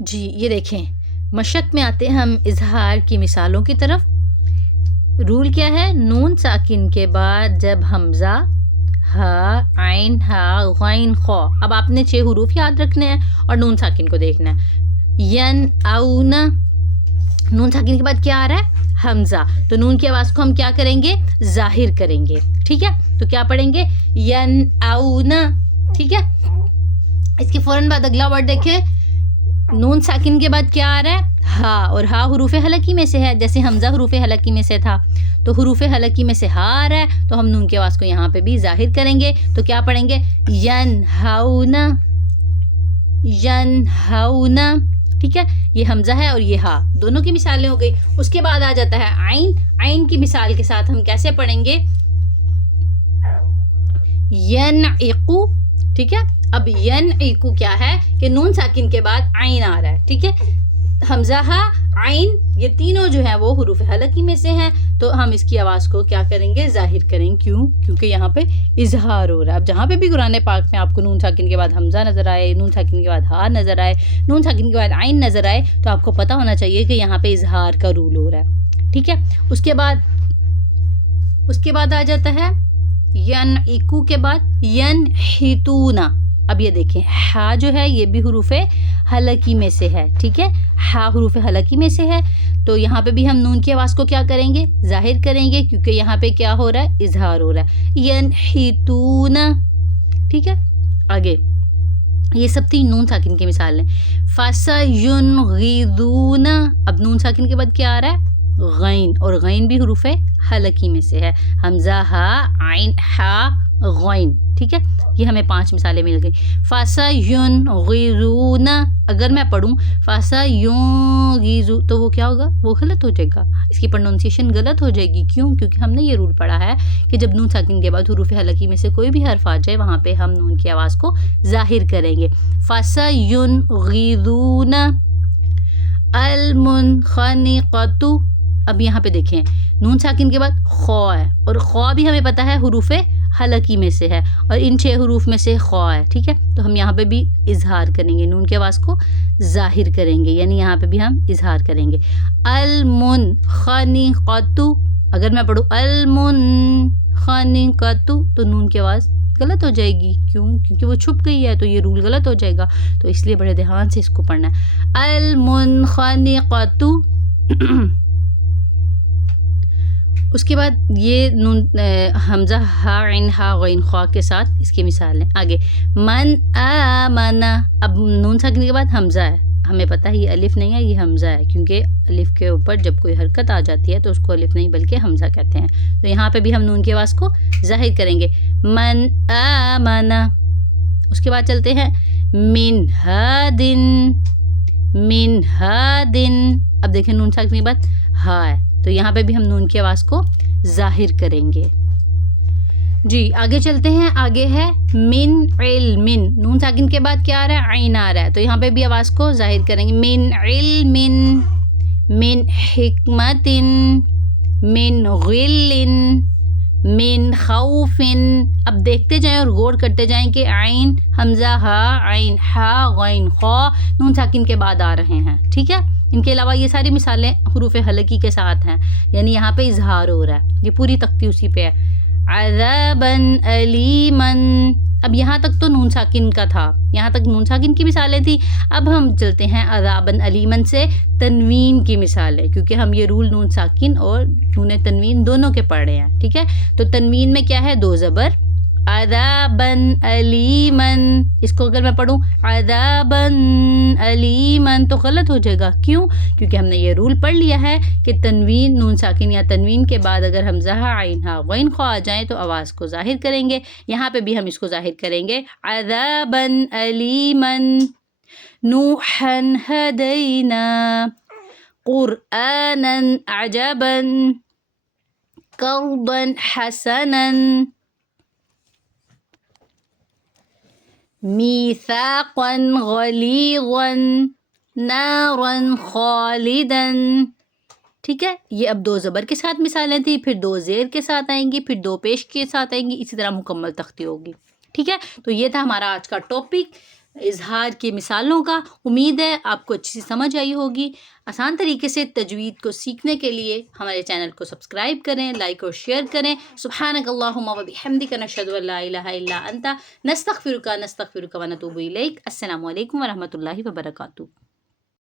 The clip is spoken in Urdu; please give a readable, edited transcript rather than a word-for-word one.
جی یہ دیکھیں، مشق میں آتے ہیں ہم اظہار کی مثالوں کی طرف۔ رول کیا ہے؟ نون ساکن کے بعد جب حمزہ ہا عین ہا غین خا، اب آپ نے 6 حروف یاد رکھنے ہیں اور نون ساکن کو دیکھنا ہے۔ ین اونا، نون ساکن کے بعد کیا آ رہا ہے؟ حمزہ، تو نون کی آواز کو ہم کیا کریں گے؟ ظاہر کریں گے، ٹھیک ہے؟ تو کیا پڑھیں گے؟ ین اونا، ٹھیک ہے؟ اس کے فوراً بعد اگلا ورڈ دیکھیں، نون ساکن کے بعد کیا آ رہا ہے؟ ہا، اور ہا حروف حلقی میں سے ہے، جیسے حمزہ حروف حلقی میں سے تھا، تو حروف حلقی میں سے ہا آ رہا ہے، تو ہم نون کی آواز کو یہاں پہ بھی ظاہر کریں گے، تو کیا پڑھیں گے؟ ین ہاؤنا، ین ہاؤنا، ٹھیک ہے؟ یہ حمزہ ہے اور یہ ہا، دونوں کی مثالیں ہو گئی۔ اس کے بعد آ جاتا ہے عین، عین کی مثال کے ساتھ ہم کیسے پڑھیں گے؟ ینعقو، ٹھیک ہے؟ اب ینعقو کیا ہے کہ نون ساکن کے بعد عین آ رہا ہے، ٹھیک ہے؟ حمزہ ہا عین، یہ تینوں جو ہیں وہ حروف حلقی میں سے ہیں، تو ہم اس کی آواز کو کیا کریں گے؟ ظاہر کریں۔ کیوں؟ کیونکہ یہاں پہ اظہار ہو رہا ہے۔ اب جہاں پہ بھی قرآن پاک میں آپ کو نون ساکن کے بعد حمزہ نظر آئے، نون ساکن کے بعد ہا نظر آئے، نون ساکن کے بعد عین نظر آئے، تو آپ کو پتہ ہونا چاہیے کہ یہاں پہ اظہار کا رول ہو رہا ہے، ٹھیک ہے؟ اس کے بعد آ جاتا ہے ینعقو کے بعد ینحتونا۔ اب یہ دیکھیں، ہا جو ہے یہ بھی حروف حلقی میں سے ہے، ٹھیک ہے؟ ہا حروف حلقی میں سے ہے، تو یہاں پہ بھی ہم نون کی آواز کو کیا کریں گے؟ ظاہر کریں گے، کیونکہ یہاں پہ کیا ہو رہا ہے؟ اظہار ہو رہا ہے۔ ینحتونا، ٹھیک ہے؟ آگے یہ سب تھی نون ساکن کی مثالیں۔ فَسَيُنْغِضُونَ، اب نون ساکن کے بعد کیا آ رہا ہے؟ غین، اور غین بھی حروف حلقی میں سے ہے، حمزہ ہا عین ہا غین، ٹھیک ہے؟ یہ ہمیں 5 مثالیں مل گئی۔ فَسَيُنْغِضُونَ، اگر میں پڑھوں فَسَيُنْغِضُ تو وہ کیا ہوگا؟ وہ غلط ہو جائے گا، اس کی پروننسیشن غلط ہو جائے گی۔ کیوں؟ کیونکہ ہم نے یہ رول پڑھا ہے کہ جب نون ساکن کے بعد حروف حلقی میں سے کوئی بھی حرف آ جائے وہاں پہ ہم نون کی آواز کو ظاہر کریں گے۔ فَسَيُنْغِضُونَ الْمُنْخَنِقَةُ، اب یہاں پہ دیکھیں نون ساکن کے بعد خوا ہے، اور خوا بھی ہمیں پتہ ہے حروف حلقی میں سے ہے، اور ان 6 حروف میں سے خوا ہے، ٹھیک ہے؟ تو ہم یہاں پہ بھی اظہار کریں گے، نون کی آواز کو ظاہر کریں گے، یعنی یہاں پہ بھی ہم اظہار کریں گے۔ المنخنقۃ، اگر میں پڑھوں المنخنقۃ تو نون کی آواز غلط ہو جائے گی۔ کیوں؟ کیونکہ وہ چھپ گئی ہے، تو یہ رول غلط ہو جائے گا، تو اس لیے بڑے دھیان سے اس کو پڑھنا ہے۔ المنخنقۃ، اس کے بعد یہ نون حمزہ ہا عین ہا غین خوا کے ساتھ اس کی مثال ہے۔ آگے من آمن، اب نون ساکن کے بعد حمزہ ہے، ہمیں پتہ ہے یہ الف نہیں ہے، یہ حمزہ ہے، کیونکہ الف کے اوپر جب کوئی حرکت آ جاتی ہے تو اس کو الف نہیں بلکہ حمزہ کہتے ہیں، تو یہاں پہ بھی ہم نون کی آواز کو ظاہر کریں گے، من آمن۔ اس کے بعد چلتے ہیں من ہادن، من ہادن، اب دیکھیں نون ساکن کے بعد ہا ہے، تو یہاں پہ بھی ہم نون کی آواز کو ظاہر کریں گے۔ جی آگے چلتے ہیں، آگے ہے من علم، نون ساکن کے بعد کیا آ رہا ہے؟ عین آ رہا ہے، تو یہاں پہ بھی آواز کو ظاہر کریں گے، من علم، من حکمت، من غل، من خوف۔ اب دیکھتے جائیں اور غور کرتے جائیں کہ عین حمزہ ہا عین ہا غین خا نون ساکن کے بعد آ رہے ہیں، ٹھیک ہے؟ ان کے علاوہ یہ ساری مثالیں حروف حلقی کے ساتھ ہیں، یعنی یہاں پہ اظہار ہو رہا ہے، یہ پوری تختی اسی پہ ہے۔ عذاباً علیماً، اب یہاں تک تو نون ساکن کا تھا، یہاں تک نون ساکن کی مثالیں تھی، اب ہم چلتے ہیں عذاباً علیماً سے تنوین کی مثالیں، کیونکہ ہم یہ رول نون ساکن اور نون تنوین دونوں کے پڑھ رہے ہیں، ٹھیک ہے؟ تو تنوین میں کیا ہے؟ 2 زبر، عذاباً علیماً، اس کو اگر میں پڑھوں عذاباً علیماً تو غلط ہو جائے گا۔ کیوں؟ کیونکہ ہم نے یہ رول پڑھ لیا ہے کہ تنوین، نون ساکن یا تنوین کے بعد اگر حمزہ عین ہا غین خا آ جائیں تو آواز کو ظاہر کریں گے، یہاں پہ بھی ہم اس کو ظاہر کریں گے، عذاباً علیماً۔ نوحاً ہدینا، قرآناً عجباً، قرضاً حسناً، میثاقاً غلیظاً، ناراً خالداً، ٹھیک ہے؟ یہ اب 2 زبر کے ساتھ مثالیں تھیں، پھر 2 زیر کے ساتھ آئیں گی، پھر 2 پیش کے ساتھ آئیں گی، اسی طرح مکمل تختی ہوگی، ٹھیک ہے؟ تو یہ تھا ہمارا آج کا ٹاپک، اظہار کی مثالوں کا۔ امید ہے آپ کو اچھی سی سمجھ آئی ہوگی۔ آسان طریقے سے تجوید کو سیکھنے کے لیے ہمارے چینل کو سبسکرائب کریں، لائک اور شیئر کریں۔ سبحانک اللہم و بحمدک، نشہد ان لا الہ الا انت، نستغفرک و نتوب الیک۔ السلام علیکم و رحمۃ اللہ وبرکاتہ۔